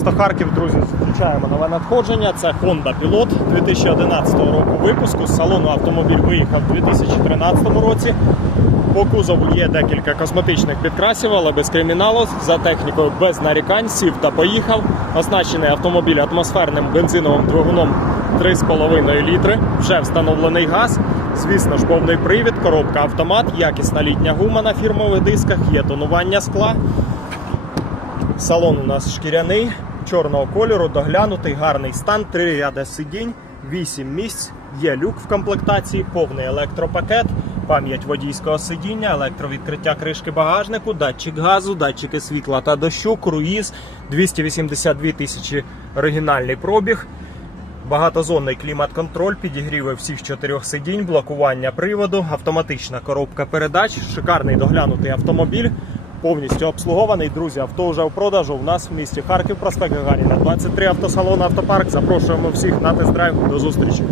Місто Харків, друзі, зустрічаємо нове надходження. Це Honda Pilot 2011 року випуску. З салону автомобіль виїхав у 2013 році. По кузову є декілька косметичних підкрасів, але без криміналу. За технікою без нарікань, сів та поїхав. Оснащений автомобіль атмосферним бензиновим двигуном 3,5 літри. Вже встановлений газ. Звісно ж, повний привід, коробка автомат, якісна літня гума на фірмових дисках, є тонування скла. Салон у нас шкіряний, чорного кольору, доглянутий, гарний стан, три ряди сидінь, 8 місць, є люк в комплектації, повний електропакет, пам'ять водійського сидіння, електровідкриття кришки багажнику, датчик газу, датчики світла та дощу, круїз, 282 тисячі оригінальний пробіг. Багатозонний клімат-контроль, підігріви всіх чотирьох сидінь, блокування приводу, автоматична коробка передач, шикарний доглянутий автомобіль, повністю обслугований. Друзі, авто вже в продажу. У нас в місті Харків, проспект Гагаріна, 23 автосалон Автопарк. Запрошуємо всіх на тест-драйв. До зустрічі.